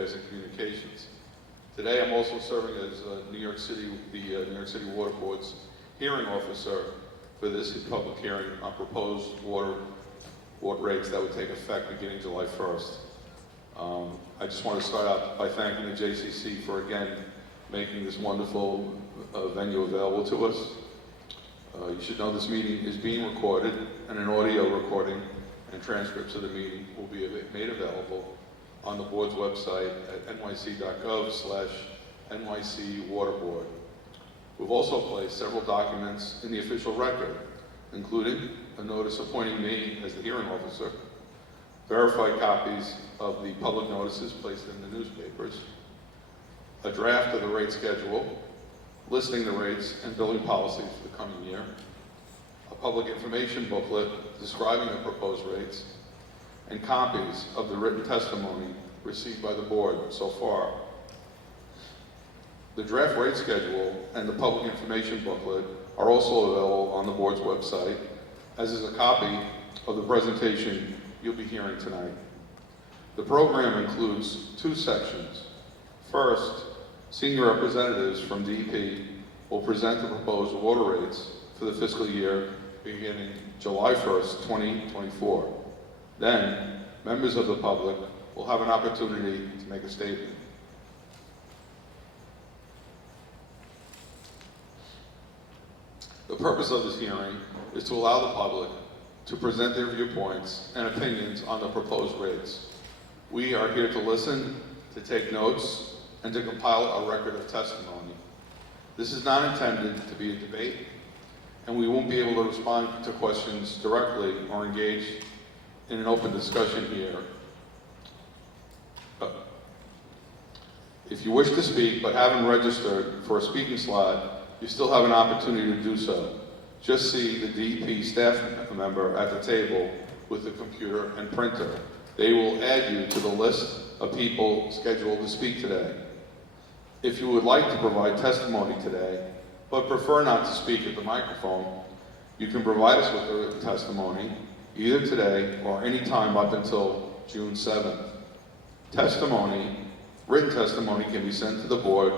Affairs and Communications. Today I'm also serving as the New York City Water Board's hearing officer for this public hearing on proposed water rates that would take effect beginning July 1st. I just want to start out by thanking the JCC for again making this wonderful venue available to us. You should know this meeting is being recorded, and an audio recording and transcripts of the meeting will be made available on the board's website at nyc.gov/nycwaterboard. We've also placed several documents in the official record, including a notice appointing me as the hearing officer, verified copies of the public notices placed in the newspapers, a draft of the rate schedule, listing the rates and billing policies for the coming year, a public information booklet describing the proposed rates, and copies of the written testimony received by the board so far. The draft rate schedule and the public information booklet are also available on the board's website, as is a copy of the presentation you'll be hearing tonight. The program includes two sections. First, senior representatives from DEP will present the proposed water rates for the fiscal year beginning July 1st, 2024. Then, members of the public will have an opportunity to make a statement. The purpose of this hearing is to allow the public to present their viewpoints and opinions on the proposed rates. We are here to listen, to take notes, and to compile a record of testimony. This is not intended to be a debate, and we won't be able to respond to questions directly or engage in an open discussion here. If you wish to speak but haven't registered for a speaking slot, you still have an opportunity to do so. Just see the DEP staff member at the table with the computer and printer. They will add you to the list of people scheduled to speak today. If you would like to provide testimony today, but prefer not to speak at the microphone, you can provide us with a written testimony either today or any time up until June 7th. Written testimony can be sent to the board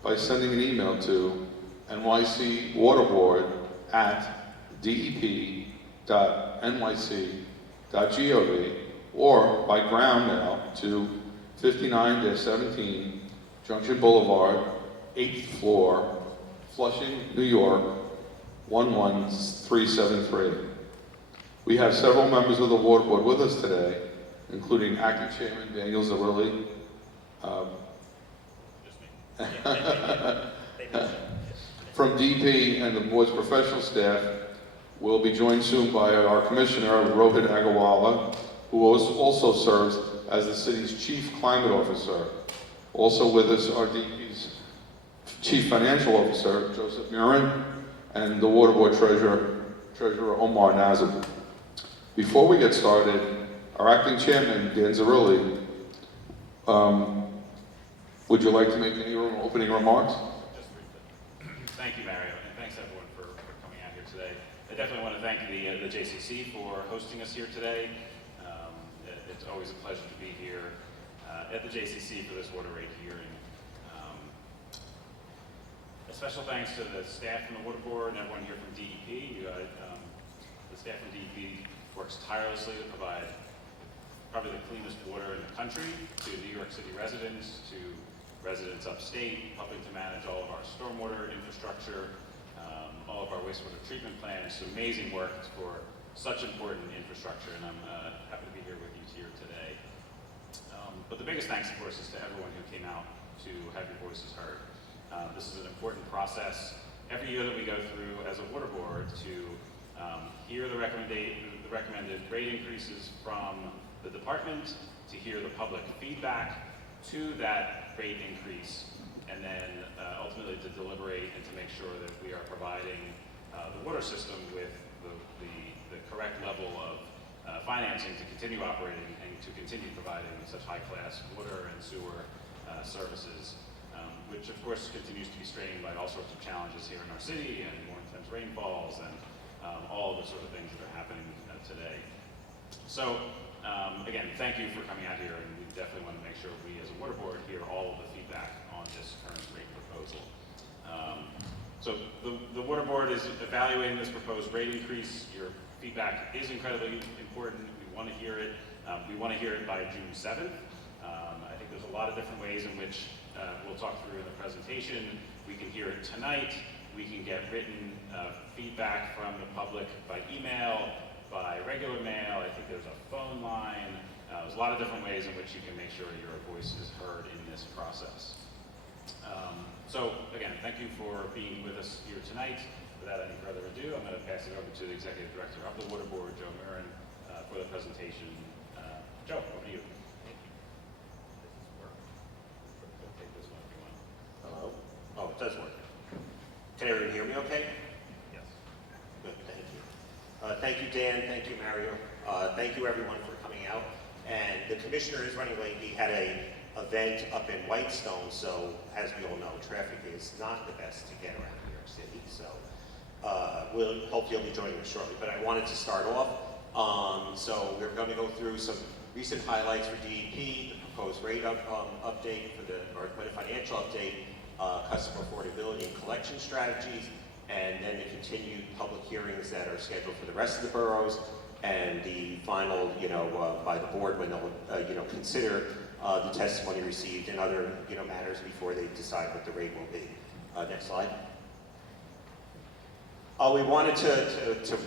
by sending an email to nycwaterboard@dep.nyc.gov or by ground mail to 59-17 Junction Boulevard, 8th floor, Flushing, New York, 11373. We have several members of the water board with us today, including Acting Chairman Daniel Zarilli, from DEP and the board's professional staff. We'll be joined soon by our Commissioner, Rohit Agarwala, who also serves as the city's Chief Climate Officer. Also with us are DEP's Chief Financial Officer, Joseph Murin, and the Water Board Treasurer Omar Nazib. Before we get started, our Acting Chairman, Dan Zarilli, would you like to make any opening remarks? Just briefly. Thank you, Mario, and thanks everyone for coming out here today. I definitely want to thank the JCC for hosting us here today. It's always a pleasure to be here at the JCC for this water rate hearing. A special thanks to the staff from the Water Board and everyone here from DEP. The staff from DEP works tirelessly to provide probably the cleanest water in the country to New York City residents, to residents upstate, helping to manage all of our stormwater infrastructure, all of our wastewater treatment plants. Amazing work for such important infrastructure, and I'm happy to be here with you here today. But the biggest thanks, of course, is to everyone who came out to have your voices heard. This is an important process every year that we go through as a water board to hear the recommended rate increases from the department, to hear the public feedback to that rate increase, and then ultimately to deliberate and to make sure that we are providing the water system with the correct level of financing to continue operating and to continue providing such high-class water and sewer services, which of course continues to be strained by all sorts of challenges here in our city and more intense rainfalls and all of the sort of things that are happening today. So again, thank you for coming out here, and we definitely want to make sure we as a the water board hear all of the feedback on this current rate proposal. So the water board is evaluating this proposed rate increase. Your feedback is incredibly important. We want to hear it. We want to hear it by June 7th. I think there's a lot of different ways in which we'll talk through in the presentation. We can hear it tonight. We can get written feedback from the public by email, by regular mail. I think there's a phone line. There's a lot of different ways in which you can make sure your voice is heard in this process. So again, thank you for being with us here tonight. Without any further ado, I'm going to pass it over to the Executive Director of the Water Board, Joe Murrin, for the presentation. Joe, over to you. Take this one if you want. Hello? Oh, it does work. Can everyone hear me okay? Yes. Good, thank you. Thank you, Dan. Thank you, Mario. Thank you, everyone, for coming out. And the commissioner is running late. He had a event up in Whitestone, so as we all know, traffic is not the best to get around New York City. So we'll hopefully he'll be joining us shortly. But I wanted to start off. So we're going to go through some recent highlights for DEP, the proposed rate update for the financial update, customer affordability and collection strategies, and then the continued public hearings that are scheduled for the rest of the boroughs, and the final, by the board when they'll, consider the testimony received and other, matters before they decide what the rate will be. Next slide. We wanted to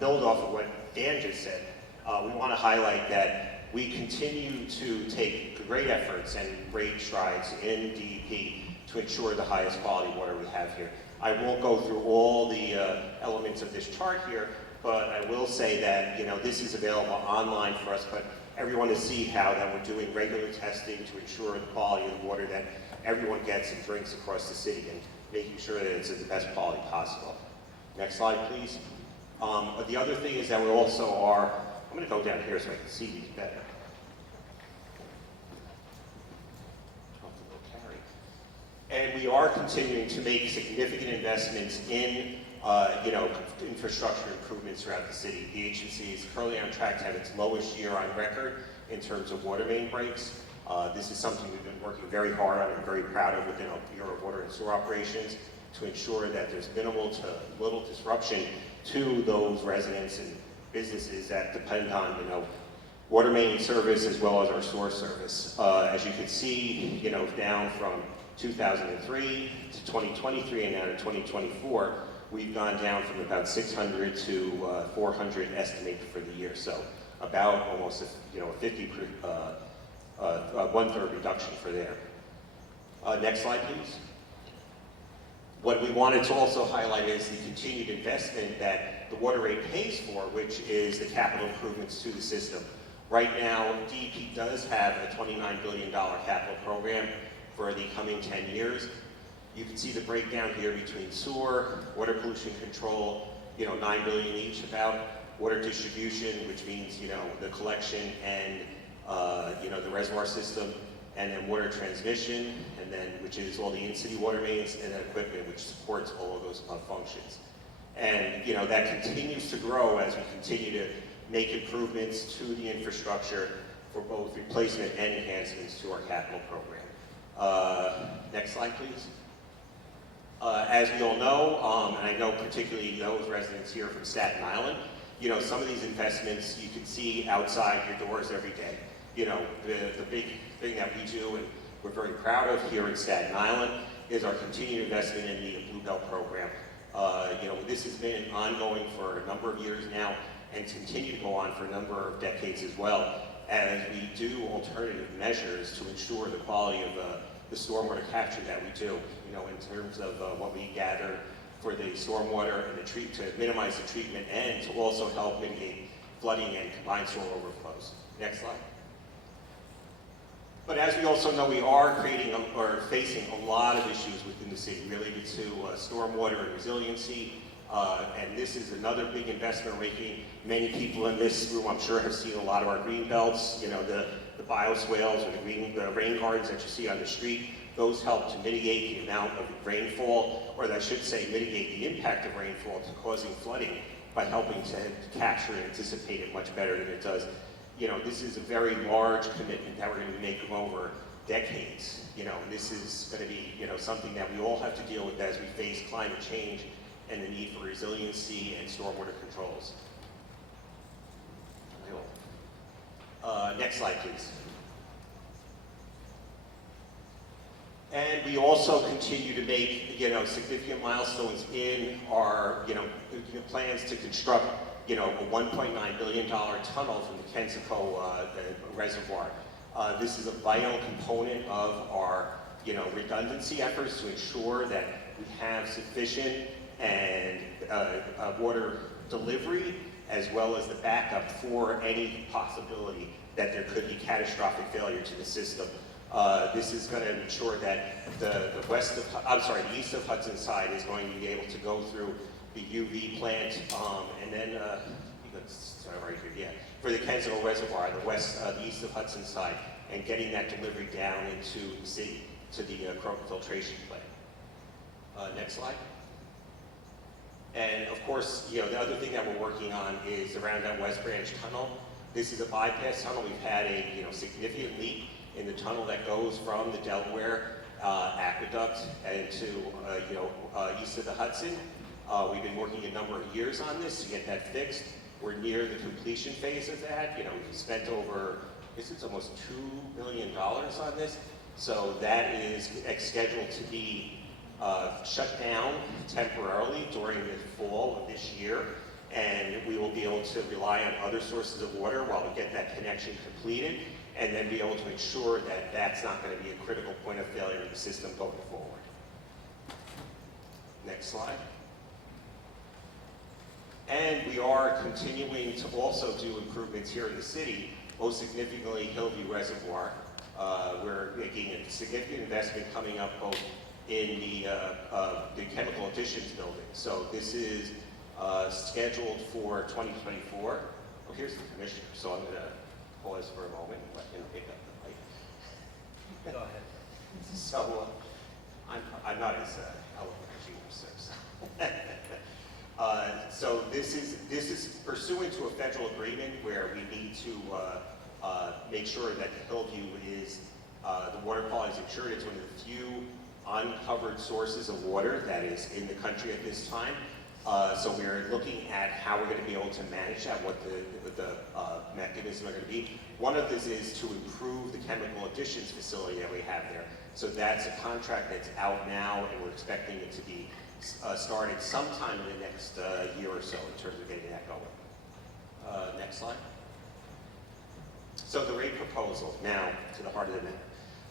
build off of what Dan just said. We want to highlight that we continue to take great efforts and great strides in DEP to ensure the highest quality water we have here. I won't go through all the elements of this chart here, but I will say that this is available online for us, but everyone to see how that we're doing regular testing to ensure the quality of the water that everyone gets and drinks across the city, and making sure that it's at the best quality possible. Next slide, please. The other thing is that we also are, I'm going to go down here so I can see these better. And we are continuing to make significant investments in infrastructure improvements throughout the city. The agency is currently on track to have its lowest year on record in terms of water main breaks. This is something we've been working very hard on and very proud of within our Bureau of Water and Sewer Operations to ensure that there's minimal to little disruption to those residents and businesses that depend on water main service as well as our sewer service. As you can see, down from 2003 to 2023 and now to 2024, we've gone down from about 600 to 400 estimated for the year. So about almost a 1/3 reduction for there. Next slide, please. What we wanted to also highlight is the continued investment that the water rate pays for, which is the capital improvements to the system. Right now, DEP does have a $29 billion capital program for the coming 10 years. You can see the breakdown here between sewer, water pollution control, $9 billion each about, water distribution, which means, the collection and, the reservoir system, and then water transmission, and then, which is all the in-city water mains, and then equipment, which supports all of those functions. And, that continues to grow as we continue to make improvements to the infrastructure for both replacement and enhancements to our capital program. Next slide, please. As we all know, and I know particularly those residents here from Staten Island, some of these investments you can see outside your doors every day. The big thing that we do and we're very proud of here in Staten Island is our continued investment in the Blue Belt program. This has been ongoing for a number of years now and continue to go on for a number of decades as well, as we do alternative measures to ensure the quality of the stormwater capture that we do, in terms of what we gather for the stormwater and to minimize the treatment and to also help mitigate flooding and combined storm overflows. Next slide. But as we also know, we are facing a lot of issues within the city related to stormwater and resiliency. And this is another big investment we're making. Many people in this room, I'm sure, have seen a lot of our green belts, the bioswales or the rain gardens that you see on the street. Those help to mitigate the amount of rainfall, or I should say mitigate the impact of rainfall to causing flooding by helping to capture and anticipate it much better than it does. This is a very large commitment that we're going to be making over decades. You know, and this is going to be, you know, something that we all have to deal with as we face climate change and the need for resiliency and stormwater controls. Next slide, please. And we also continue to make, you know, significant milestones in our, you know, plans to construct, you know, a $1.9 billion tunnel from the Kensico reservoir. This is a vital component of our, you know, redundancy efforts to ensure that we have sufficient and water delivery, as well as the backup for any possibility that there could be catastrophic failure to the system. This is going to ensure that the east of Hudson side is going to be able to go through the UV plant, and then you can start right here, yeah, for the Kensico Reservoir, the east of Hudson side, and getting that delivery down into the city to the Croton filtration plant. Next slide. And of course, you know, the other thing that we're working on is around that West Branch tunnel. This is a bypass tunnel. We've had a, you know, significant leak in the tunnel that goes from the Delaware aqueduct and to, you know, east of the Hudson. We've been working a number of years on this to get that fixed. We're near the completion phase of that. You know, we've spent over, I guess it's almost $2 million on this. So that is scheduled to be shut down temporarily during the fall of this year. And we will be able to rely on other sources of water while we get that connection completed, and then be able to ensure that that's not going to be a critical point of failure in the system going forward. Next slide. And we are continuing to also do improvements here in the city, most significantly Hillview Reservoir. We're making a significant investment coming up both in the chemical additions building. So this is scheduled for 2024. Oh, here's the commissioner, so I'm going to pause for a moment and let him pick up the mic. Go ahead. So I'm not as eloquent as you, sir. So this is pursuant to a federal agreement where we need to make sure that the Hillview is the water quality is ensured. It's one of the few uncovered sources of water that is in the country at this time. So we're looking at how we're going to be able to manage that, what the mechanisms are going to be. One of this is to improve the chemical additions facility that we have there. So that's a contract that's out now, and we're expecting it to be started sometime in the next year or so in terms of getting that going. Next slide. So the rate proposal, now to the heart of the matter.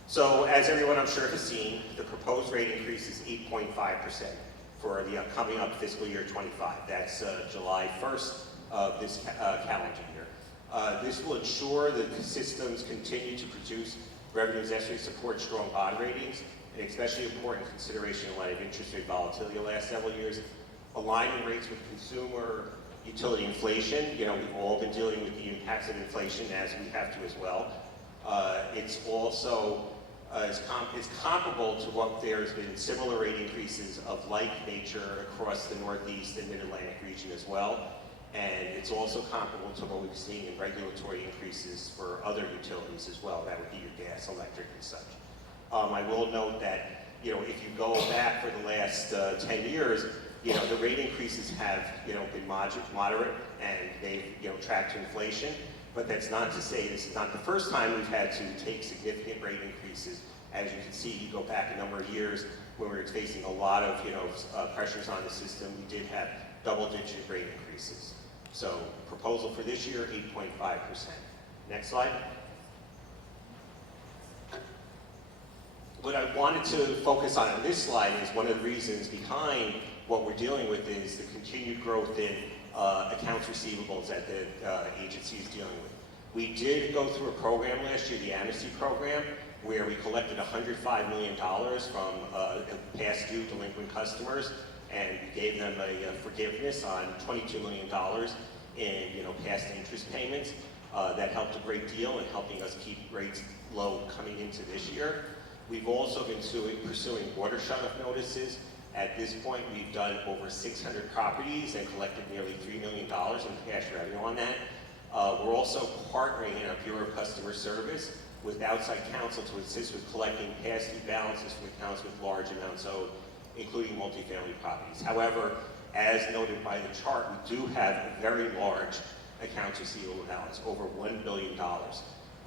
So as everyone I'm sure has seen, the proposed rate increase is 8.5% for the coming up fiscal year 25. That's July 1st of this calendar year. This will ensure that the systems continue to produce revenues necessary to support strong bond ratings, and especially important consideration in light of interest rate volatility the last several years. Aligning rates with consumer utility inflation. You know, we've all been dealing with the impacts of inflation, as we have to as well. It's also is comparable to what there's been similar rate increases of like nature across the Northeast and Mid-Atlantic region as well. And it's also comparable to what we've seen in regulatory increases for other utilities as well. That would be your gas, electric, and such. I will note that, you know, if you go back for the last 10 years, you know, the rate increases have, you know, been moderate, and they've, you know, tracked inflation. But that's not to say this is not the first time we've had to take significant rate increases. As you can see, you go back a number of years when we were facing a lot of, you know, pressures on the system. We did have double-digit rate increases. So proposal for this year, 8.5%. Next slide. What I wanted to focus on this slide is one of the reasons behind what we're dealing with is the continued growth in accounts receivables that the agency is dealing with. We did go through a program last year, the amnesty program, where we collected $105 million from past due delinquent customers, and we gave them a forgiveness on $22 million in, you know, past interest payments. That helped a great deal in helping us keep rates low coming into this year. We've also been pursuing water shut-off notices. At this point, we've done over 600 properties and collected nearly $3 million in cash revenue on that. We're also partnering in our Bureau of Customer Service with outside counsel to assist with collecting past due balances from accounts with large amounts owed, including multifamily properties. However, as noted by the chart, we do have a very large accounts receivable balance, over $1 billion.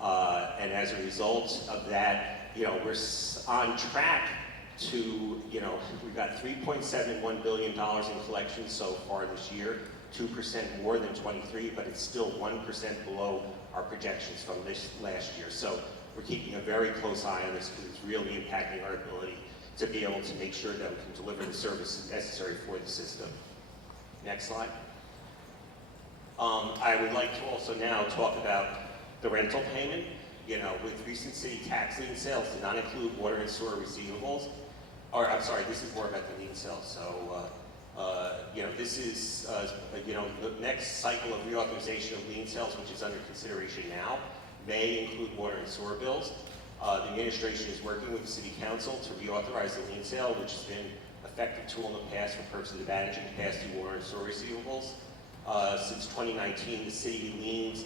And as a result of that, we're on track to, we've got $3.71 billion in collections so far this year, 2% more than 23, but it's still 1% below our projections from this last year. So we're keeping a very close eye on this because it's really impacting our ability to be able to make sure that we can deliver the services necessary for the system. Next slide. I would like to also now talk about the rental payment. With recent city tax lien sales did not include water and sewer receivables. Or, I'm sorry, this is more about the lien sales. So, this is, the next cycle of reauthorization of lien sales, which is under consideration now, may include water and sewer bills. The administration is working with the City Council to reauthorize the lien sale, which has been an effective tool in the past for purposes of managing past due water and sewer receivables. Since 2019, the city liens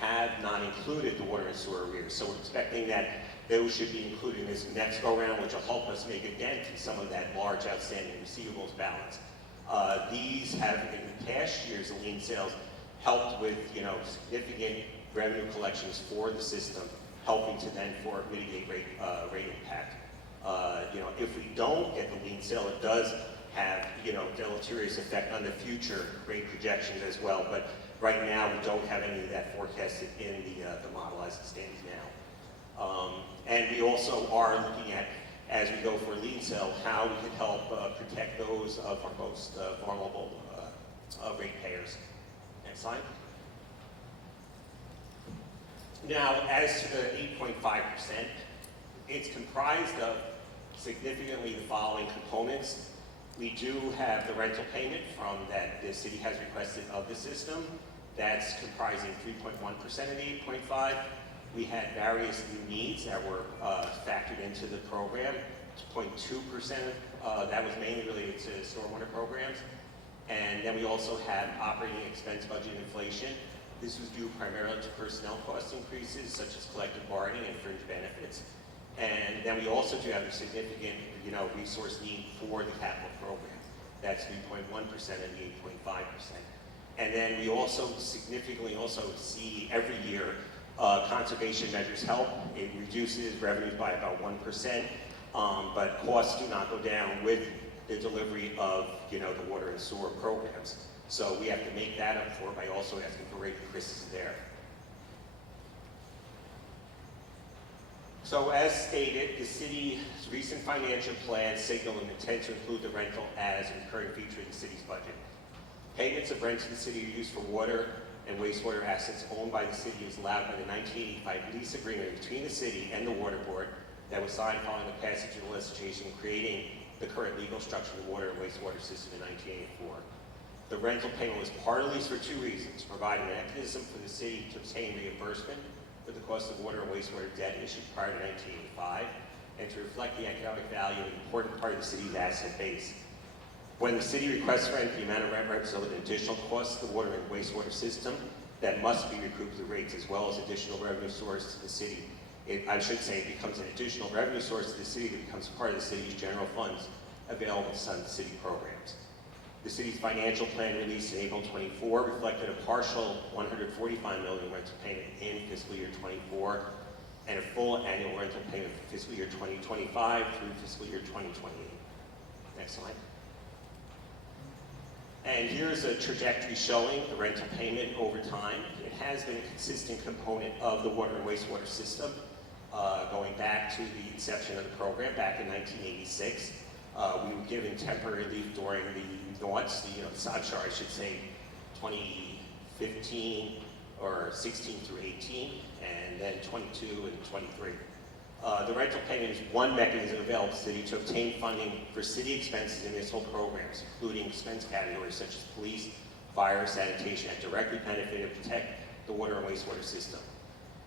have not included the water and sewer arrears, so we're expecting that those should be included in this next go-round, which will help us make a dent in some of that large outstanding receivables balance. These have, in past years, the lien sales helped with, significant revenue collections for the system, helping to then mitigate rate impact. If we don't get the lien sale, it does have, deleterious effect on the future rate projections as well. But right now, we don't have any of that forecasted in the model as it stands now. And we also are looking at, as we go for a lien sale, how we can help protect those of our most vulnerable ratepayers. Next slide. Now, as to the 8.5%, it's comprised of significantly the following components. We do have the rental payment from that the city has requested of the system. That's comprising 3.1% of the 8.5. We had various new needs that were factored into the program. 0.2%, that was mainly related to stormwater programs. And then we also had operating expense budget inflation. This was due primarily to personnel cost increases, such as collective bargaining and fringe benefits. And then we also do have a significant, resource need for the capital program. That's 3.1% of the 8.5%. And then we also significantly see every year conservation measures help. It reduces revenues by about 1%, but costs do not go down with the delivery of, the water and sewer programs. So we have to make that up for by also asking for rate increases there. So as stated, the city's recent financial plan signaled an intent to include the rental as a recurring feature in the city's budget. Payments of rent to the city are used for water and wastewater assets owned by the city is allowed by the 1985 lease agreement between the city and the water board that was signed following the passage of the legislation creating the current legal structure of the water and wastewater system in 1984. The rental payment was part of the lease for two reasons: providing a mechanism for the city to obtain reimbursement for the cost of water and wastewater debt issued prior to 1985, and to reflect the economic value of an important part of the city's asset base. When the city requests rent, the amount of rent represents an additional cost to the water and wastewater system that must be recouped through rates, as well as additional revenue source to the city. It becomes an additional revenue source to the city that becomes part of the city's general funds available to fund city programs. The city's financial plan released in April 24 reflected a partial $145 million rental payment in fiscal year 24 and a full annual rental payment for fiscal year 2025 through fiscal year 2028. Next slide. And here's a trajectory showing the rental payment over time. It has been a consistent component of the water and wastewater system going back to the inception of the program back in 1986. We were given temporary relief during the noughts, the SOCHAR, I should say, 2015 or 16 through 18, and then 22 and 23. The rental payment is one mechanism available to the city to obtain funding for city expenses and municipal programs, including expense categories such as police, fire, sanitation, that directly benefit and protect the water and wastewater system.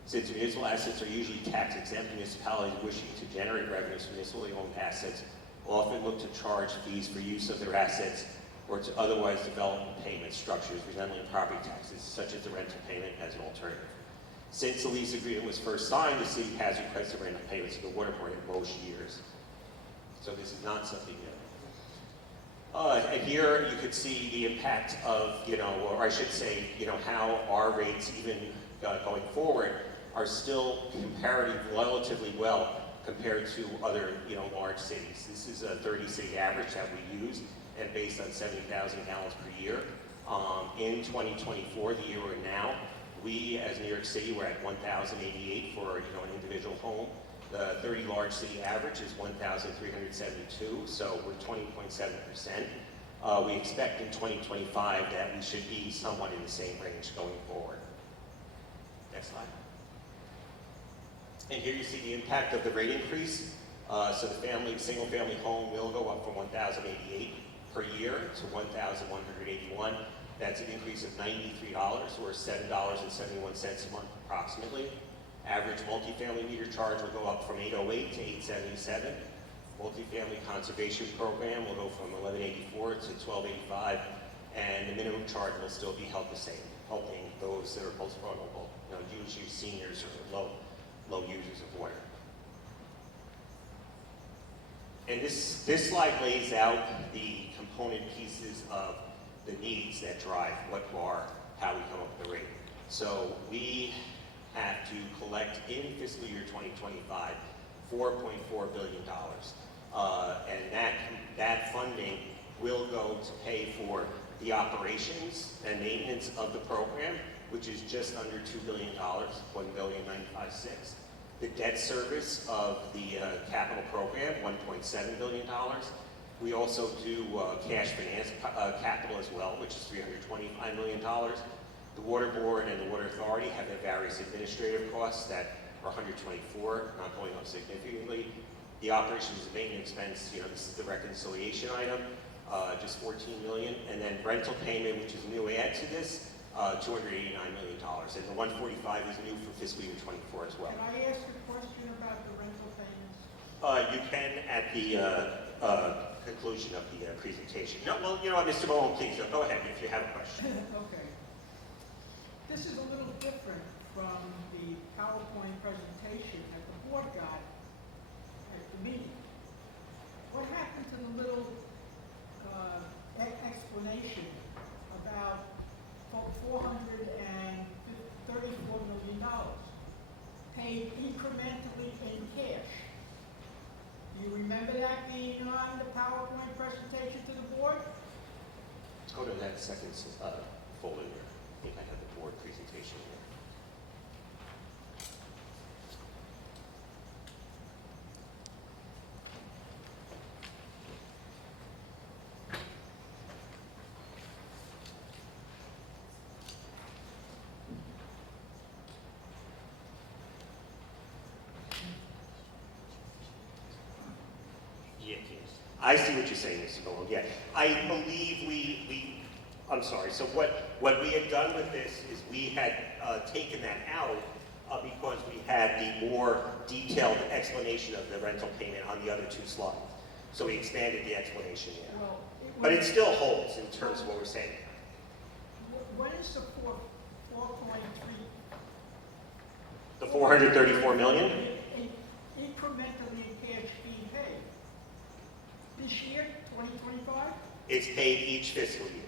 Since municipal assets are usually tax-exempt, municipalities wishing to generate revenues from municipally owned assets often look to charge fees for use of their assets or to otherwise develop payment structures resembling property taxes, such as the rental payment as an alternative. Since the lease agreement was first signed, the city has requested rental payments to the water board in most years. So this is not something new. And here you could see the impact of, or I should say, how our rates, even going forward, are still comparatively relatively well compared to other, large cities. This is a 30-city average that we use, and based on 70,000 gallons per year. In 2024, the year we're in now, we, as New York City, we're at 1,088 for, an individual home. The 30 large city average is 1,372, so we're 20.7%. We expect in 2025 that we should be somewhat in the same range going forward. Next slide. And here you see the impact of the rate increase. So the single-family home will go up from 1,088 per year to 1,181. That's an increase of $93, or $7.71 a month approximately. Average multifamily meter charge will go up from $808 to $877. Multifamily conservation program will go from $1184 to $1285, and the minimum charge will still be held the same, helping those that are most vulnerable, usually seniors or low users of water. And this slide lays out the component pieces of the needs that drive how we come up with the rate. So we have to collect in fiscal year 2025 $4.4 billion. And that funding will go to pay for the operations and maintenance of the program, which is just under $2 billion, $1,956,000. The debt service of the capital program, $1.7 billion. We also do cash finance capital as well, which is $325 million. The Water Board and the Water Authority have their various administrative costs that are $124, not going up significantly. The operations and maintenance expense, this is the reconciliation item, just $14 million. And then rental payment, which is a new add to this, $289 million. And the 145 is new for fiscal year 24 as well. Can I ask a question about the rental payments? You can at the conclusion of the presentation. No, well, Mr. Malone, please, go ahead if you have a question. Okay. This is a little different from the PowerPoint presentation that the board got at the meeting. What happened to the little explanation about $434 million paid incrementally in cash? Do you remember that being on the PowerPoint presentation to the board? Go to that second folder there. I think I have the board presentation here. I see what you're saying, Mr. Malone. Yeah, I believe I'm sorry. So what we had done with this is we had taken that out because we had the more detailed explanation of the rental payment on the other two slides. So we expanded the explanation there. Well, But it still holds in terms of what we're saying. When is the 4.3? The $434 million? Incrementally in cash being paid. This year, 2025? It's paid each fiscal year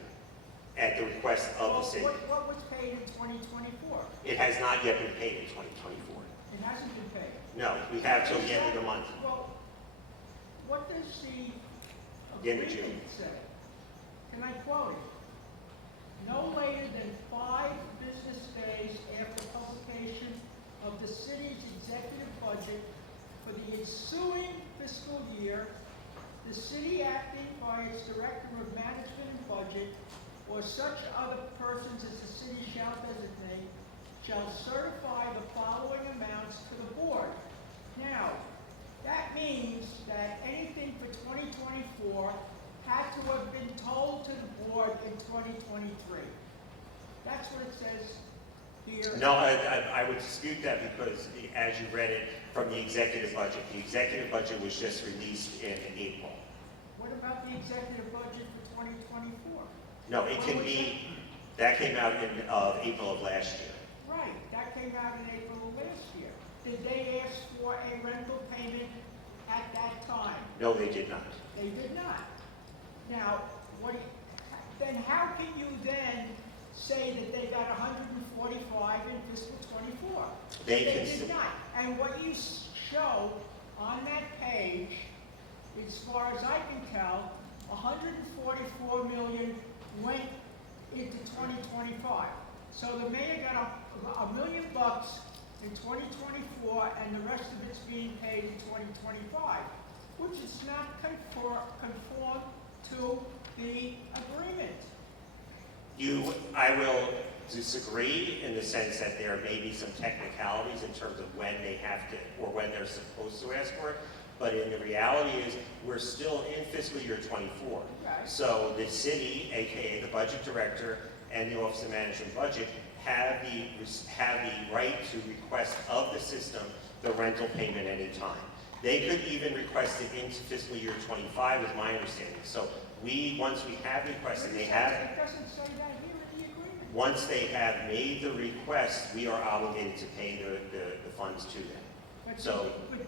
at the request of the city. What was paid in 2024? It has not yet been paid in 2024. It hasn't been paid. No, we have till the end of the month. Well, what does the The end of June. agreement say? Can I quote it? No later than 5 business days after publication of the city's executive budget for the ensuing fiscal year, the city acting by its director of management and budget, or such other persons as the city shall designate, shall certify the following amounts to the board. Now, that means that anything for 2024 had to have been told to the board in 2023. That's what it says here. No, I would dispute that because as you read it from the executive budget was just released in April. What about the executive budget for 2024? No, it can be, that came out in April of last year. Right. Right, that came out in April of last year. Did they ask for a rental payment at that time? No, they did not. They did not. Now, then how can you then say that they got 145 in fiscal '24? They Did not. And what you show on that page, as far as I can tell, 144 million went into 2025. So the mayor got $1 million in 2024, and the rest of it's being paid in 2025, which is not conform to the agreement. I will disagree in the sense that there may be some technicalities in terms of when they have to, or when they're supposed to ask for it, but in the reality is, we're still in fiscal year '24. Okay. So the city, AKA the budget director, and the Office of Management Budget have the right to request of the system the rental payment anytime. They could even request it into fiscal year '25, is my understanding. So once we have requested, It doesn't say that here in the agreement. once they have made the request, we are obligated to pay the funds to them. But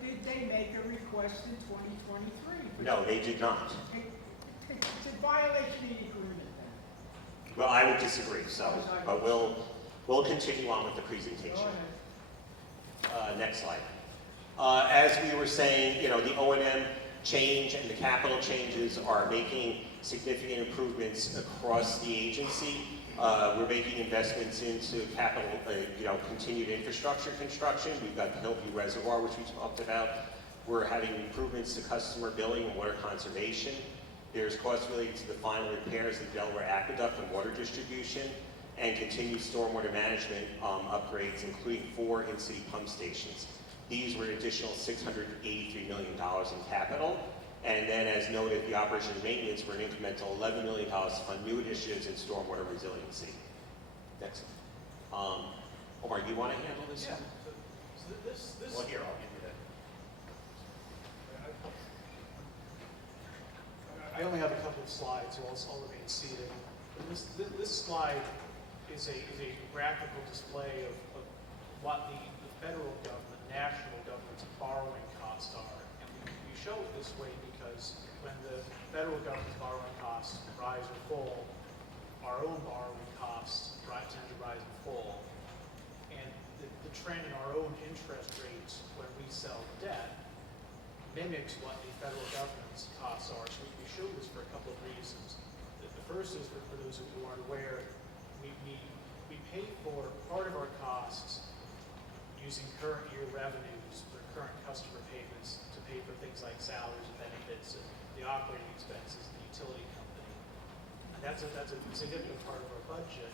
did they make a request in 2023? No, they did not. It's a violation of the agreement then. Well, I would disagree, but we'll continue on with the presentation. Go ahead. Next slide. As we were saying, the O&M change and the capital changes are making significant improvements across the agency. We're making investments into capital, continued infrastructure construction. We've got the Hillview Reservoir, which we talked about. We're having improvements to customer billing and water conservation. There's costs related to the final repairs of Delaware Aqueduct and water distribution, and continued stormwater management upgrades, including 4 in-city pump stations. These were an additional $683 million in capital. And then, as noted, the operation and maintenance were an incremental $11 million to fund new initiatives in stormwater resiliency. Next. Omar, you want to handle this? Yeah. So this. Well, here, I'll give you that. I only have a couple of slides, so I'll remain seated. This slide is a graphical display of what the federal government, national government's borrowing costs are. And we show it this way because when the federal government's borrowing costs rise or fall, our own borrowing costs tend to rise and fall. And the trend in our own interest rates when we sell debt mimics what the federal government's costs are. So we show this for a couple of reasons. The first is, for those who aren't aware, we pay for part of our costs using current year revenues for current customer payments to pay for things like salaries and benefits and the operating expenses of the utility company. And that's a significant part of our budget.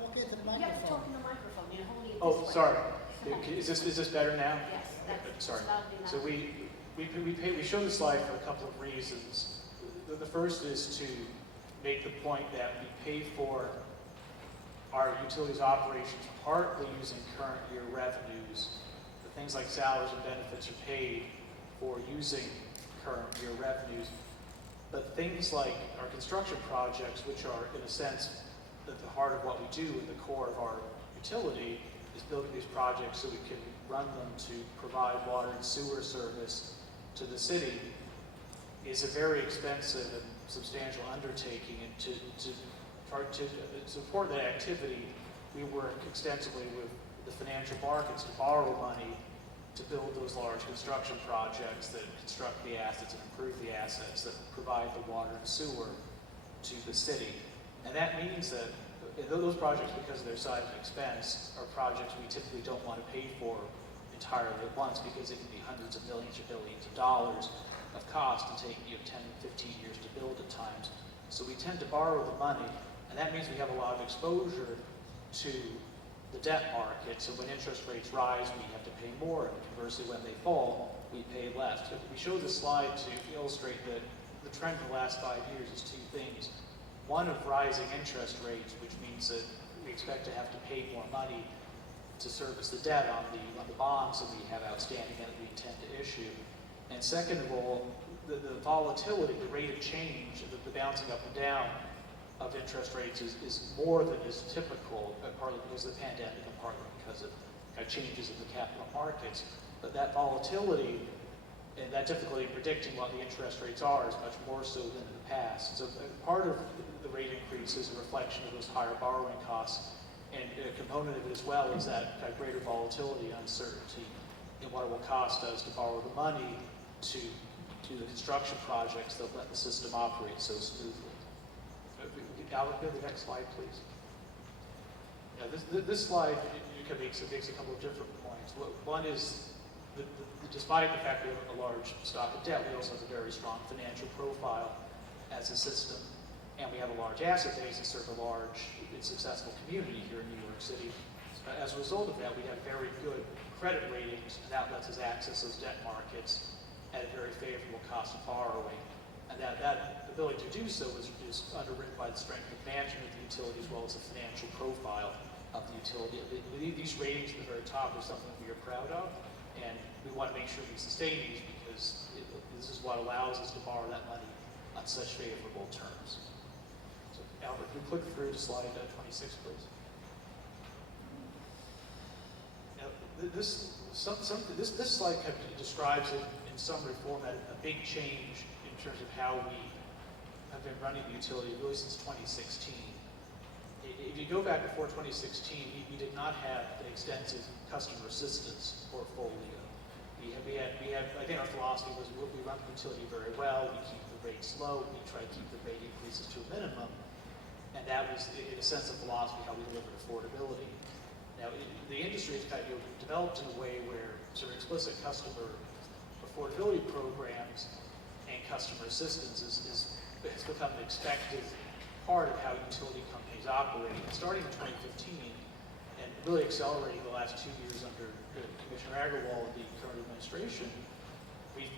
Walk into the You have to talk microphone. in the microphone, you're holding it Oh, this way. sorry. Come on. Is this better now? Yes, that's Sorry. loudly now. So we show the slide for a couple of reasons. The first is to make the point that we pay for our utilities operations partly using current year revenues. The things like salaries and benefits are paid for using current year revenues. But things like our construction projects, which are in a sense at the heart of what we do and the core of our utility, is building these projects so we can run them to provide water and sewer service to the city, is a very expensive and substantial undertaking. And to support that activity, we work extensively with the financial markets to borrow money to build those large construction projects that construct the assets and improve the assets that provide the water and sewer to the city. And that means that those projects, because of their size and expense, are projects we typically don't want to pay for entirely at once, because it can be hundreds of millions or billions of dollars of cost and take 10, 15 years to build at times. So we tend to borrow the money, and that means we have a lot of exposure to the debt market. So when interest rates rise, we have to pay more, and conversely, when they fall, we pay less. But we show this slide to illustrate that the trend in the last 5 years is two things. One, of rising interest rates, which means that we expect to have to pay more money to service the debt on the bonds that we have outstanding and that we intend to issue. And second of all, the volatility, the rate of change, the bouncing up and down of interest rates is more than is typical, partly because of the pandemic and partly because of changes in the capital markets. But that volatility and that difficulty in predicting what the interest rates are is much more so than in the past. So part of the rate increase is a reflection of those higher borrowing costs. And a component of it as well is that greater volatility and uncertainty in what it will cost us to borrow the money to do the construction projects that let the system operate so smoothly. Albert, go to the next slide, please. Yeah, this slide makes a couple of different points. One is, despite the fact we have a large stock of debt, we also have a very strong financial profile as a system, and we have a large asset base and serve a large and successful community here in New York City. As a result of that, we have very good credit ratings, and that lets us access those debt markets at a very favorable cost of borrowing. And that ability to do so is underwritten by the strength of management of the utility as well as the financial profile of the utility. These ratings at the very top are something we are proud of, and we want to make sure we sustain these because this is what allows us to borrow that money on such favorable terms. So, Albert, can we click through to slide 26, please? Now, this slide kind of describes it in summary format a big change in terms of how we have been running the utility really since 2016. If you go back before 2016, we did not have an extensive customer assistance portfolio. I think our philosophy was we run the utility very well, we keep the rates low, we try to keep the rate increases to a minimum, and that was, in a sense, of philosophy, how we delivered affordability. Now, the industry has kind of developed in a way where sort of explicit customer affordability programs and customer assistance has become an expected part of how utility companies operate. And starting in 2015 and really accelerating the last 2 years under Commissioner Agarwal and the current administration, we've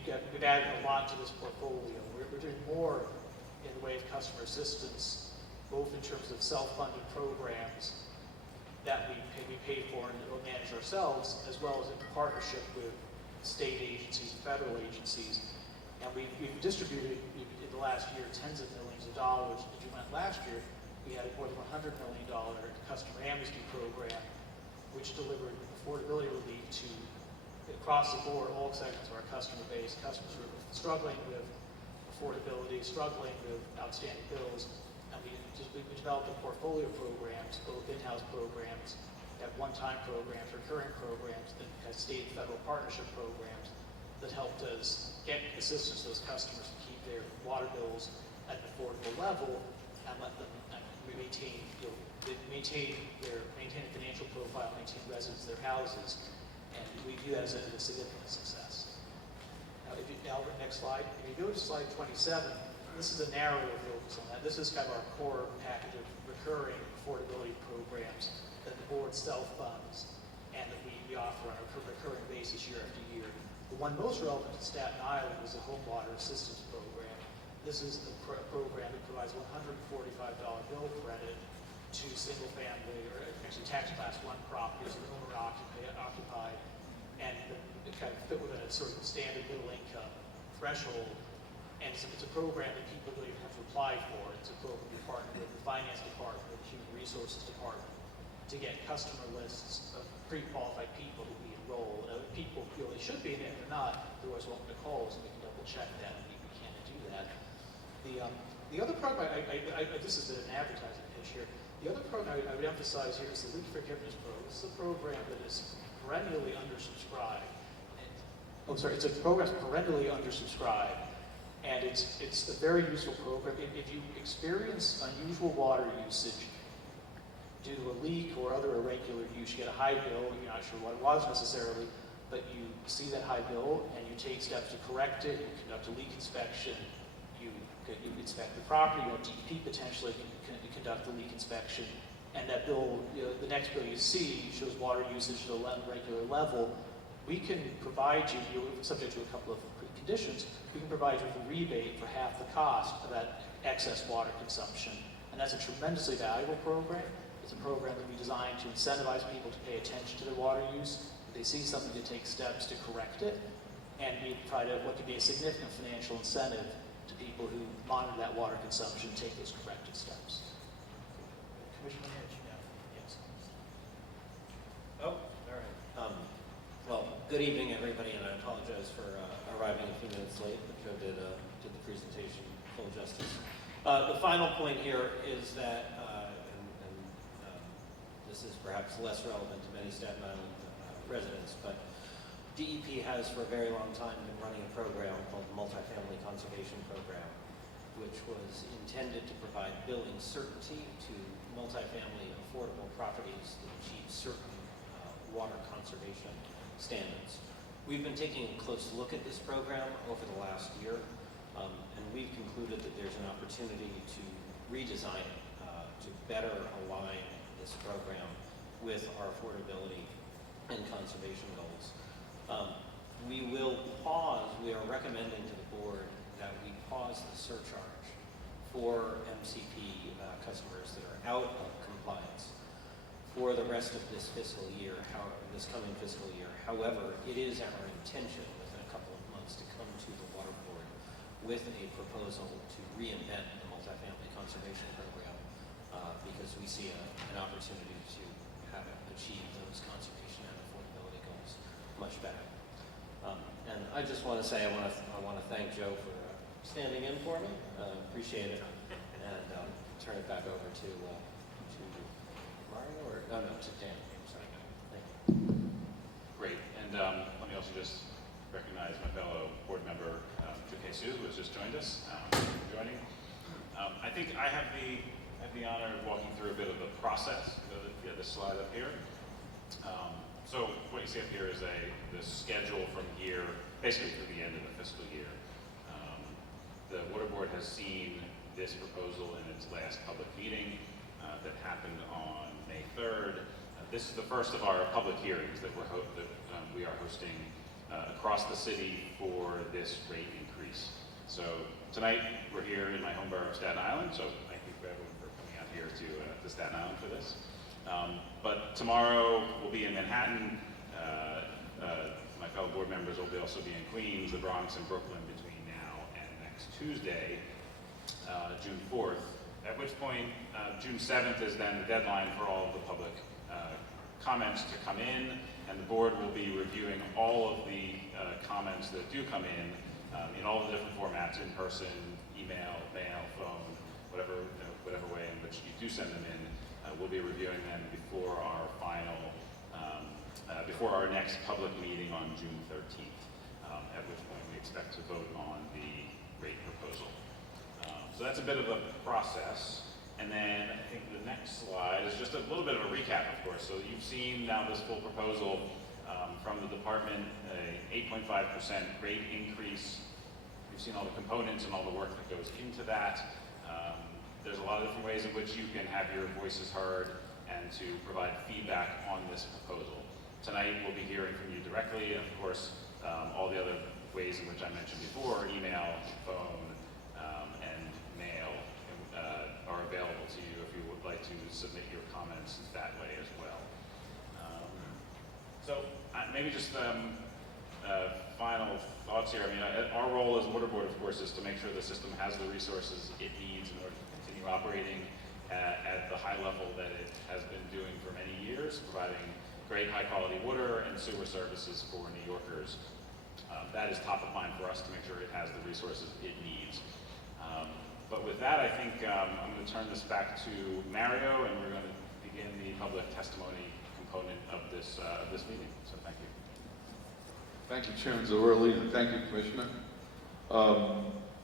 added a lot to this portfolio. We're doing more in the way of customer assistance, both in terms of self-funded programs that we pay for and manage ourselves, as well as in partnership with state agencies and federal agencies. And we've distributed in the last year tens of millions of dollars. If you went last year, we had a more than $100 million customer amnesty program, which delivered affordability relief to, across the board, all segments of our customer base. Customers who are struggling with affordability, struggling with outstanding bills, and we developed a portfolio of programs, both in-house programs, have one-time programs, recurring programs, that have state and federal partnership programs that helped us get assistance to those customers to keep their water bills at an affordable level and let them maintain a financial profile, maintain residents of their houses, and we view that as a significant success. Now, Albert, next slide. If you go to slide 27, this is a narrower focus on that. This is kind of our core package of recurring affordability programs that the board self-funds and that we offer on a recurring basis year after year. The one most relevant to Staten Island is the Home Water Assistance Program. This is a program that provides $145 bill credit to single-family, or actually tax class 1 properties that are owner-occupied, and it kind of fit within a sort of standard middle income threshold. And it's a program that people don't even have to apply for. It's a program we partner with the Finance Department, with the Human Resources Department, to get customer lists of pre-qualified people to be enrolled. People feel they should be in it, if they're not, they're always welcome to call us and we can double check that, and we can do that. The other program, this is an advertising pitch here. The other program I would emphasize here is the Leak Forgiveness Program. This is a program that is perennially undersubscribed. It's a program that's perennially undersubscribed, and it's a very useful program. If you experience unusual water usage due to a leak or other irregular use, you get a high bill, you're not sure what it was necessarily, but you see that high bill and you take steps to correct it, you conduct a leak inspection, you inspect the property, you have DEP potentially conduct the leak inspection, and that bill, the next bill you see shows water usage at a regular level. We can provide you, subject to a couple of conditions, we can provide you with a rebate for half the cost of that excess water consumption. And that's a tremendously valuable program. It's a program that we designed to incentivize people to pay attention to their water use. If they see something, to take steps to correct it. And we provide what could be a significant financial incentive to people who monitor that water consumption, take those corrective steps. Commissioner Hedge, yes. Oh, all right. Well, good evening, everybody, and I apologize for arriving a few minutes late, but Joe did the presentation full justice. The final point here is that, this is perhaps less relevant to many Staten Island residents, but DEP has for a very long time been running a program called the Multifamily Conservation Program, which was intended to provide billing certainty to multifamily affordable properties that achieve certain water conservation standards. We've been taking a close look at this program over the last year, and we've concluded that there's an opportunity to redesign it to better align this program with our affordability and conservation goals. We are recommending to the board that we pause the surcharge for MCP customers that are out of compliance for the rest of this fiscal year, this coming fiscal year. However, it is our intention within a couple of months to come to the water board with a proposal to reinvent the multifamily conservation program because we see an opportunity to have it achieve those conservation and affordability goals much better. And I just want to say I want to thank Joe for standing in for me. Appreciate it, and turn it back over to Mario or to Dan. Sorry. Thank you. Great, and let me also just recognize my fellow board member, Joe who has just joined us, joining. I think I have the honor of walking through a bit of the process. You have the slide up here. So what you see up here is the schedule from here, basically through the end of the fiscal year. The Water Board has seen this proposal in its last public meeting that happened on May 3rd. This is the first of our public hearings that we are hosting across the city for this rate increase. So tonight we're here in my home borough of Staten Island, so thank you for everyone for coming out here to Staten Island for this. But tomorrow we'll be in Manhattan. My fellow board members will also be in Queens, the Bronx, and Brooklyn between now and next Tuesday, June 4th, at which point June 7th is then the deadline for all of the public comments to come in, and the board will be reviewing all of the comments that do come in all the different formats, in person, email, mail, phone, whatever way in which you do send them in. We'll be reviewing them before our before our next public meeting on June 13th, at which point we expect to vote on the rate proposal. So that's a bit of a process. And then I think the next slide is just a little bit of a recap, of course. So you've seen now this full proposal from the department, a 8.5% rate increase. You've seen all the components and all the work that goes into that. There's a lot of different ways in which you can have your voices heard and to provide feedback on this proposal. Tonight we'll be hearing from you directly, and of course all the other ways in which I mentioned before, email, phone, and mail are available to you if you would like to submit your comments that way as well. So maybe just final thoughts here. I mean, our role as Water Board, of course, is to make sure the system has the resources it needs in order to continue operating at the high level that it has been doing for many years, providing great high-quality water and sewer services for New Yorkers. That is top of mind for us to make sure it has the resources it needs. But with that, I think I'm going to turn this back to Mario, and we're going to begin the public testimony component of this meeting. So thank you. Thank you, Chairman Zorelli, and thank you, Commissioner.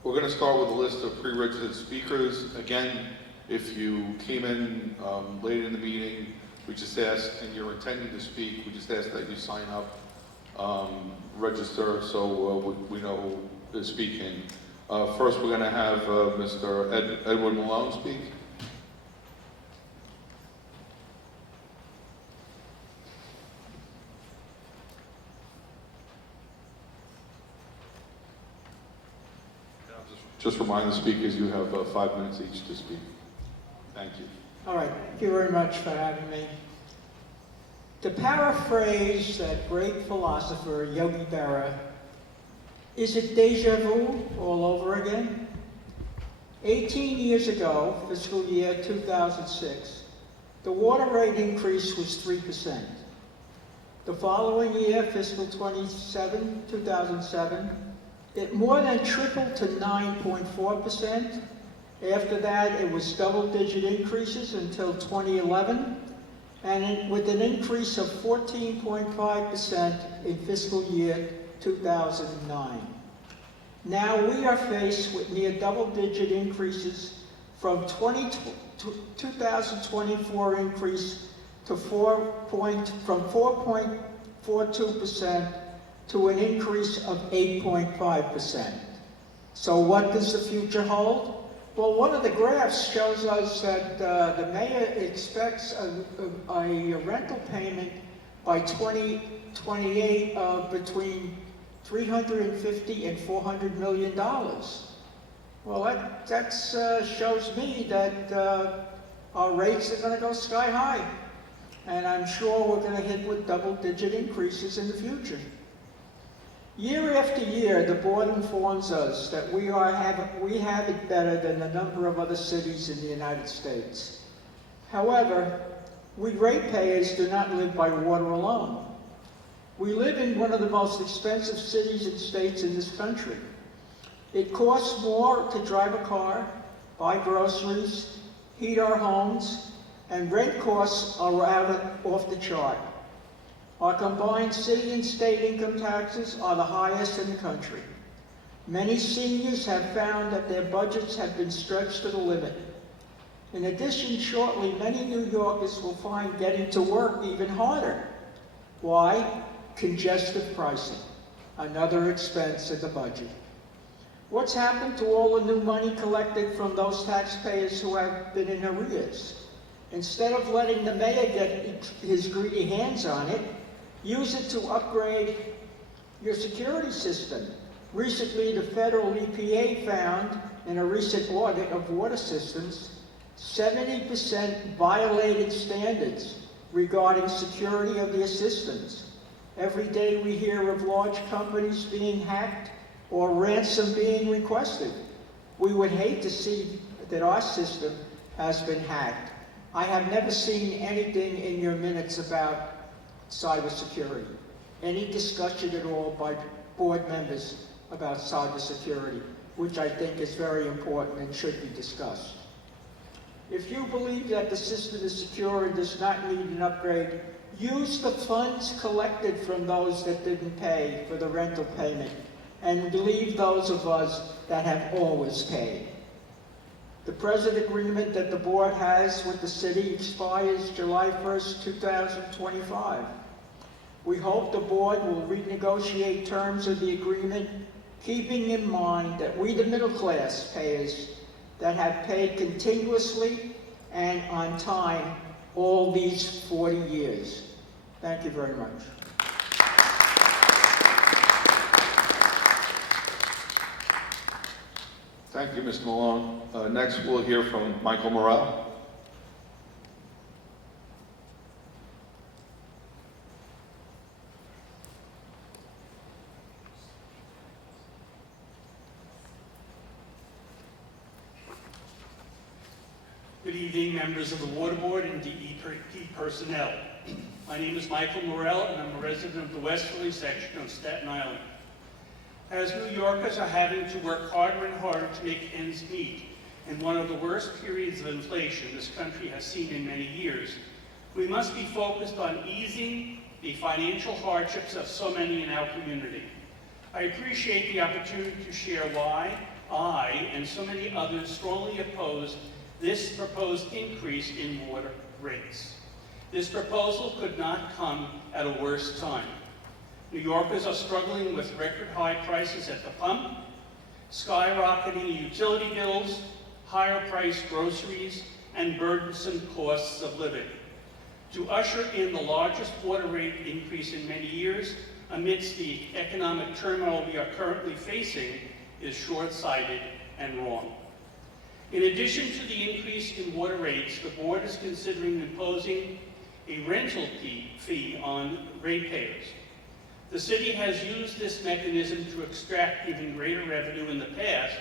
We're going to start with a list of pre-registered speakers. Again, if you came in late in the meeting, we just ask, and you're intending to speak, we just ask that you sign up, register, so we know who is speaking. First, we're going to have Mr. Edward Malone speak. Just remind the speakers you have 5 minutes each to speak. Thank you. All right, thank you very much for having me. To paraphrase that great philosopher, Yogi Berra, is it deja vu all over again? 18 years ago, fiscal year 2006, the water rate increase was 3%. The following year, fiscal 2007, it more than tripled to 9.4%. After that, it was double-digit increases until 2011, and with an increase of 14.5% in fiscal year 2009. Now we are faced with near double-digit increases from 2024 increase to from 4.42% to an increase of 8.5%. So what does the future hold? Well, one of the graphs shows us that the mayor expects a rental payment by 2028 of between $350 and $400 million. Well, that shows me that our rates are going to go sky high. And I'm sure we're going to hit with double-digit increases in the future. Year after year, the board informs us that we have it better than a number of other cities in the United States. However, we ratepayers do not live by water alone. We live in one of the most expensive cities and states in this country. It costs more to drive a car, buy groceries, heat our homes, and rent costs are off the chart. Our combined city and state income taxes are the highest in the country. Many seniors have found that their budgets have been stretched to the limit. In addition, shortly, many New Yorkers will find getting to work even harder. Why? Congestive pricing, another expense in the budget. What's happened to all the new money collected from those taxpayers who have been in arrears? Instead of letting the mayor get his greedy hands on it, use it to upgrade your security system. Recently, the federal EPA found in a recent audit of water systems, 70% violated standards regarding security of their systems. Every day we hear of large companies being hacked or ransom being requested. We would hate to see that our system has been hacked. I have never seen anything in your minutes about cybersecurity, any discussion at all by board members about cybersecurity, which I think is very important and should be discussed. If you believe that the system is secure and does not need an upgrade, use the funds collected from those that didn't pay for the rental payment and leave those of us that have always paid. The present agreement that the board has with the city expires July 1st, 2025. We hope the board will renegotiate terms of the agreement, keeping in mind that we, the middle class payers, that have paid continuously and on time all these 40 years. Thank you very much. Thank you, Mr. Malone. Next, we'll hear from Michael Morrell. Good evening, members of the Water Board and DEP personnel. My name is Michael Morrell, and I'm a resident of the westerly section of Staten Island. As New Yorkers are having to work harder and harder to make ends meet in one of the worst periods of inflation this country has seen in many years, we must be focused on easing the financial hardships of so many in our community. I appreciate the opportunity to share why I and so many others strongly oppose this proposed increase in water rates. This proposal could not come at a worse time. New Yorkers are struggling with record high prices at the pump, skyrocketing utility bills, higher priced groceries, and burdensome costs of living. To usher in the largest water rate increase in many years amidst the economic turmoil we are currently facing is short-sighted and wrong. In addition to the increase in water rates, the board is considering imposing a rental fee on ratepayers. The city has used this mechanism to extract even greater revenue in the past,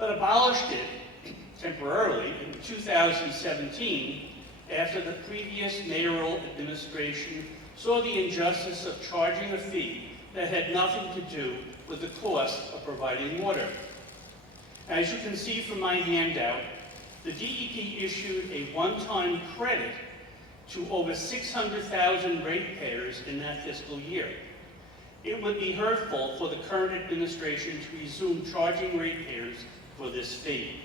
but abolished it temporarily in 2017 after the previous mayoral administration saw the injustice of charging a fee that had nothing to do with the cost of providing water. As you can see from my handout, the DEP issued a one-time credit to over 600,000 ratepayers in that fiscal year. It would be hurtful for the current administration to resume charging ratepayers for this fee.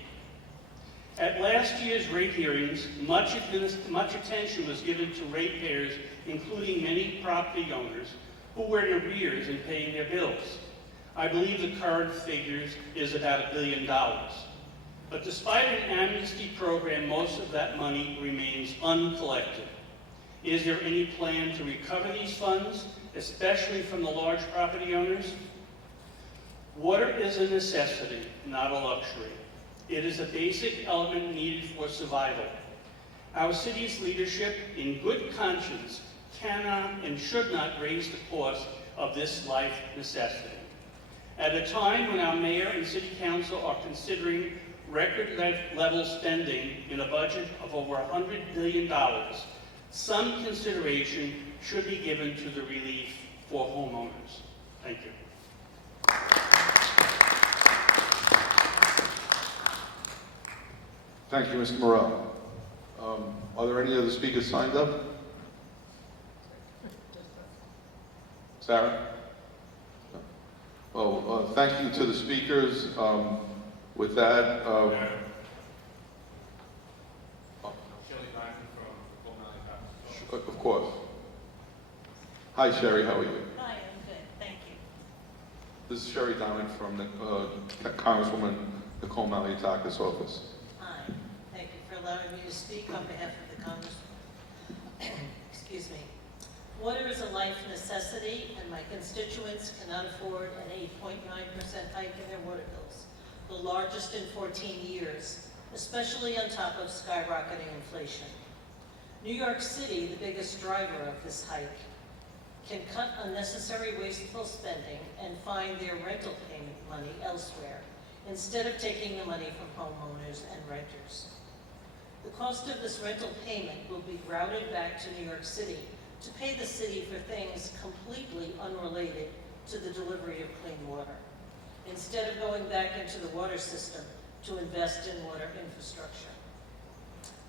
At last year's rate hearings, much attention was given to ratepayers, including many property owners who were in arrears in paying their bills. I believe the current figures is about $1 billion. But despite an amnesty program, most of that money remains uncollected. Is there any plan to recover these funds, especially from the large property owners? Water is a necessity, not a luxury. It is a basic element needed for survival. Our city's leadership, in good conscience, cannot and should not raise the cost of this life necessity. At a time when our mayor and city council are considering record-level spending in a budget of over $100 billion, some consideration should be given to the relief for homeowners. Thank you. Thank you, Mr. Morel. Are there any other speakers signed up? Sarah? Well, thank you to the speakers. With that, of course. Hi, Sherry, how are you? Hi, I'm good, thank you. This is Sherry Diamond from Congresswoman Nicole Maliotakis' office. Hi, thank you for allowing me to speak on behalf of the Congressman. Excuse me. Water is a life necessity, and my constituents cannot afford an 8.9% hike in their water bills, the largest in 14 years, especially on top of skyrocketing inflation. New York City, the biggest driver of this hike, can cut unnecessary wasteful spending and find their rental payment money elsewhere, instead of taking the money from homeowners and renters. The cost of this rental payment will be routed back to New York City to pay the city for things completely unrelated to the delivery of clean water, instead of going back into the water system to invest in water infrastructure.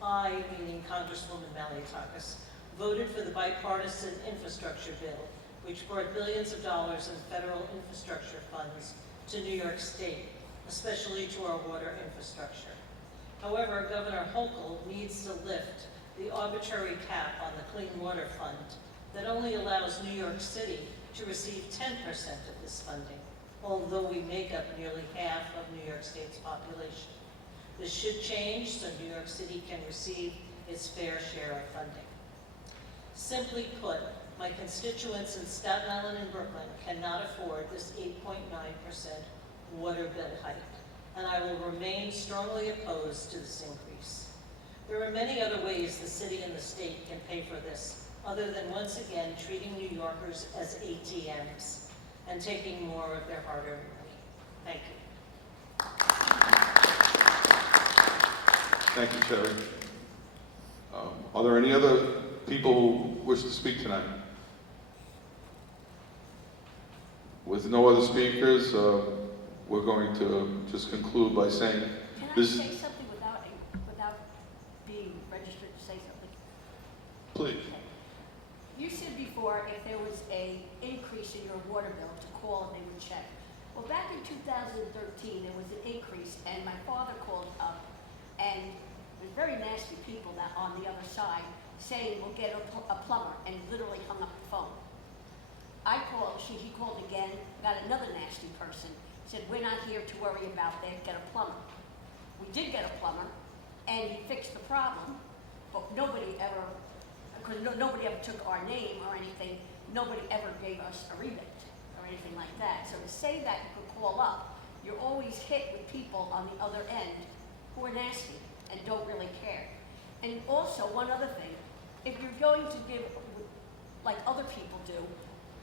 I, meaning Congresswoman Maliotakis, voted for the bipartisan infrastructure bill, which brought billions of dollars in federal infrastructure funds to New York State, especially to our water infrastructure. However, Governor Hochul needs to lift the arbitrary cap on the Clean Water Fund that only allows New York City to receive 10% of this funding, although we make up nearly half of New York State's population. This should change so New York City can receive its fair share of funding. Simply put, my constituents in Staten Island and Brooklyn cannot afford this 8.9% water bill hike, and I will remain strongly opposed to this increase. There are many other ways the city and the state can pay for this, other than once again treating New Yorkers as ATMs and taking more of their hard-earned money. Thank you. Thank you, Sherry. Are there any other people who wish to speak tonight? With no other speakers, we're going to just conclude by saying Can I this. say something without being registered to say something? Please. You said before if there was a increase in your water bill to call and they would check. Well, back in 2013, there was an increase, and my father called up, and there's very nasty people that on the other side saying we'll get a plumber, and literally hung up the phone. I called, he called again, got another nasty person, said we're not here to worry about that, get a plumber. We did get a plumber, and he fixed the problem, but nobody ever, because nobody ever took our name or anything, nobody ever gave us a rebate or anything like that. So to say that you could call up, you're always hit with people on the other end who are nasty and don't really care. And also, one other thing, if you're going to give, like other people do,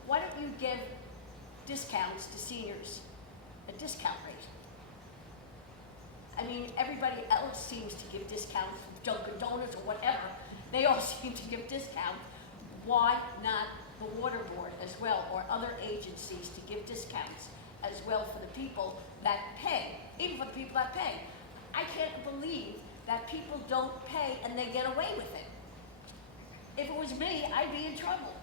why don't you give discounts to seniors, a discount rate? I mean, everybody else seems to give discounts, Dunkin' Donuts or whatever, they all seem to give discounts. Why not the water board as well, or other agencies to give discounts as well for the people that pay, even for the people that pay? I can't believe that people don't pay and they get away with it. If it was me, I'd be in trouble.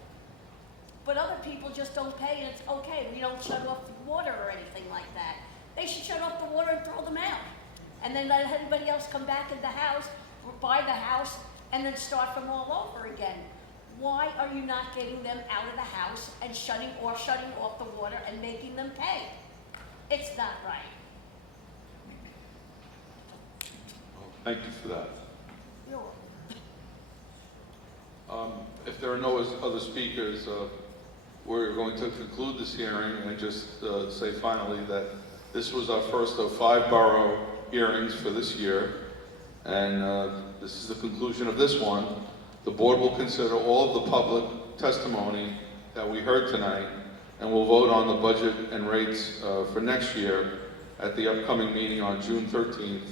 But other people just don't pay and it's okay, we don't shut off the water or anything like that. They should shut off the water and throw them out. And then let everybody else come back in the house, or buy the house, and then start from all over again. Why are you not getting them out of the house and shutting off the water and making them pay? It's not right. Thank you for that. You're If there are no other speakers, we're going to conclude this hearing and just say finally that this was our first of 5 borough hearings for this year, and this is the conclusion of this one. The board will consider all of the public testimony that we heard tonight, and will vote on the budget and rates for next year at the upcoming meeting on June 13th.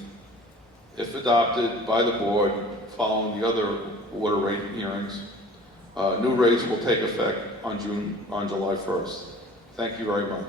If adopted by the board following the other water rate hearings, new rates will take effect on July 1st. Thank you very much.